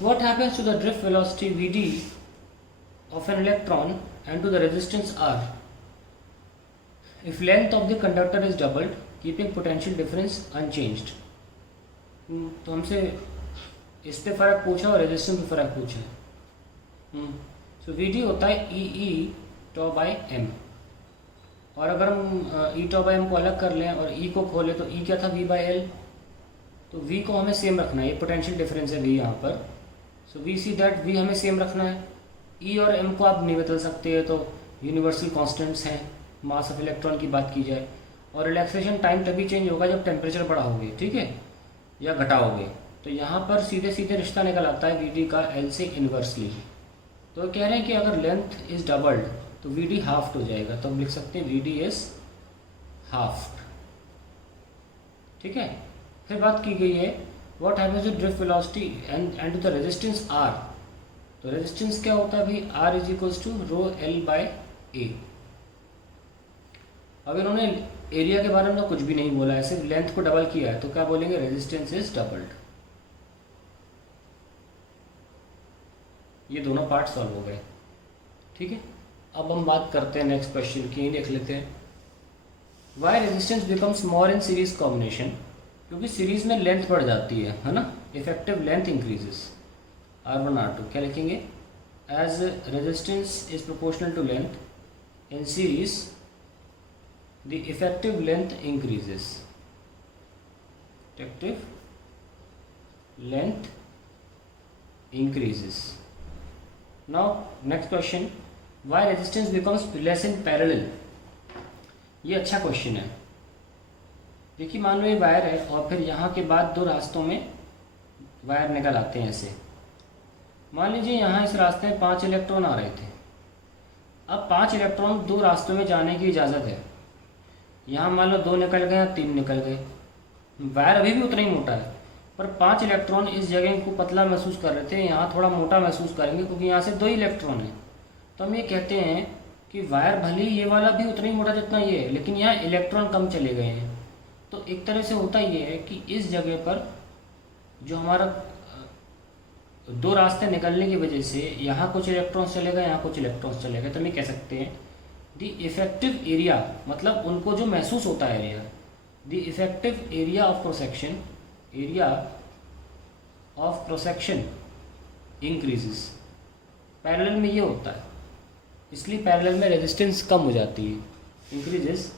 What happens to the drift velocity Vd of an electron and to the resistance R if length of the conductor is doubled, keeping potential difference unchanged? तो हमसे इस पे फ़र्क पूछा और resistance पे फ़र्क पूछा है। सो Vd होता है ई टॉ बाई एम, और अगर हम ई टॉ बाई एम को अलग कर लें और ई को खोलें तो ई क्या था, वी बाई एल। तो वी को हमें सेम रखना है, ये पोटेंशियल डिफरेंस है वी यहाँ पर। So we see that V हमें सेम रखना है। ई और एम को आप नहीं बदल सकते हैं, तो यूनिवर्सल कांस्टेंट्स हैं मास ऑफ इलेक्ट्रॉन की बात की जाए। और रिलैक्सेशन टाइम तभी चेंज होगा जब टेम्परेचर बढ़ाओगे, ठीक है, या घटाओगे। तो यहाँ पर सीधे सीधे रिश्ता निकल आता है वी डी का एल से इन्वर्सली। तो कह रहे हैं कि अगर लेंथ इज डबल्ड तो वी डी हाफ्ड हो जाएगा, तो हम लिख सकते हैं वी डी इज हाफ्ड, ठीक है। फिर बात की गई है what happens to drift velocity and to the resistance R. तो रेजिस्टेंस क्या होता है भाई, R is equals to rho l by A. अब इन्होंने एरिया के बारे में तो कुछ भी नहीं बोला है, सिर्फ लेंथ को डबल किया है, तो क्या बोलेंगे, रेजिस्टेंस इज डबल्ड। ये दोनों पार्ट सॉल्व हो गए, ठीक है। अब हम बात करते हैं नेक्स्ट क्वेश्चन की, देख लेते हैं। Why resistance becomes more in series combination, क्योंकि सीरीज में लेंथ बढ़ जाती है ना, effective length increases. R1 R2 क्या लिखेंगे, as resistance is proportional to length in series the effective length increases, effective length increases. Now next question, why resistance becomes less in parallel. ये अच्छा question है। देखिए मान लो ये वायर है और फिर यहाँ के बाद दो रास्तों में वायर निकल आते हैं ऐसे। मान लीजिए यहाँ इस रास्ते में 5 इलेक्ट्रॉन आ रहे थे। अब 5 इलेक्ट्रॉन दो रास्तों में जाने की इजाज़त है। यहाँ मान लो 2 निकल गए या 3 निकल गए, वायर अभी भी उतना ही मोटा है, पर 5 इलेक्ट्रॉन इस जगह को पतला महसूस कर रहे थे, यहाँ थोड़ा मोटा महसूस करेंगे क्योंकि यहाँ से 2 इलेक्ट्रॉन है। तो हम ये कहते हैं कि वायर भले ही ये वाला भी उतना ही मोटा जितना ये है, लेकिन यहाँ इलेक्ट्रॉन कम चले गए हैं। तो एक तरह से होता ये है कि इस जगह पर जो हमारा दो रास्ते निकलने की वजह से यहाँ कुछ इलेक्ट्रॉन्स चले गए, यहाँ कुछ इलेक्ट्रॉन्स चले गए। तो हम ये कह सकते हैं द इफेक्टिव एरिया, मतलब उनको जो महसूस होता है area, the effective area of cross section increases. Parallel में ये होता है, इसलिए पैरेलल में रेजिस्टेंस कम हो जाती है, increases,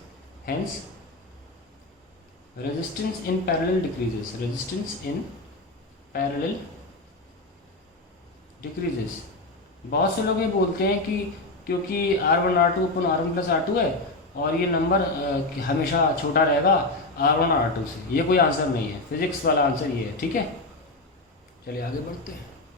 hence resistance in parallel decreases, resistance in parallel decreases. बहुत से लोग ये बोलते हैं कि क्योंकि R1 R2 अपन R1 प्लस R2 है और ये नंबर हमेशा छोटा रहेगा R1 R2 से, ये कोई आंसर नहीं है, फिजिक्स वाला आंसर ये है, ठीक है। चलिए आगे बढ़ते हैं।